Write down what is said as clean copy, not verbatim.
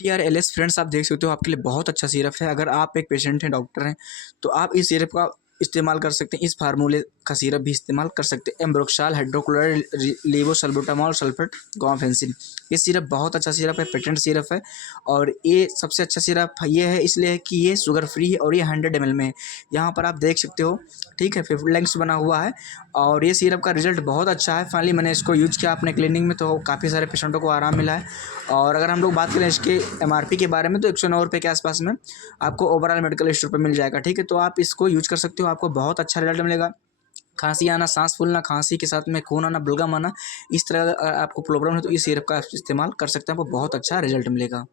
TRLS friends आप देख सकते हो आपके लिए बहुत अच्छा सिरप है। अगर आप एक पेशेंट हैं, डॉक्टर हैं, तो आप इस सिरप का इस्तेमाल कर सकते हैं। इस फार्मूले का सिरप भी इस्तेमाल कर सकते हैं। एम्ब्रोक्साल हाइड्रोक्लोराइड लेवोसल्बुटामॉल सल्फेट गुआंफेसिन। ये सिरप बहुत अच्छा सिरप है, पेटेंट सिरप है। और ये सबसे अच्छा सिरप ये है इसलिए कि ये शुगर फ्री है और ये 100 ml में है। यहाँ पर आप देख सकते हो, ठीक है, 50 लैंक्स बना हुआ है। और ये सिरप का रिजल्ट बहुत अच्छा है। फाइनली मैंने इसको यूज़ किया अपने क्लिनिक में, तो काफ़ी सारे पेशेंटों को आराम मिला है। और अगर हम लोग बात करें इसके MRP के बारे में, तो 109 रुपये के आसपास में आपको ओवरऑल मेडिकल स्टोर पर मिल जाएगा, ठीक है। तो आप इसको यूज कर सकते हो, आपको बहुत अच्छा रिजल्ट मिलेगा। खांसी आना, सांस फूलना, खांसी के साथ में खून आना, बलगम आना, इस तरह का आपको प्रॉब्लम है तो इस सिरप का इस्तेमाल कर सकते हैं, आपको बहुत अच्छा रिजल्ट मिलेगा।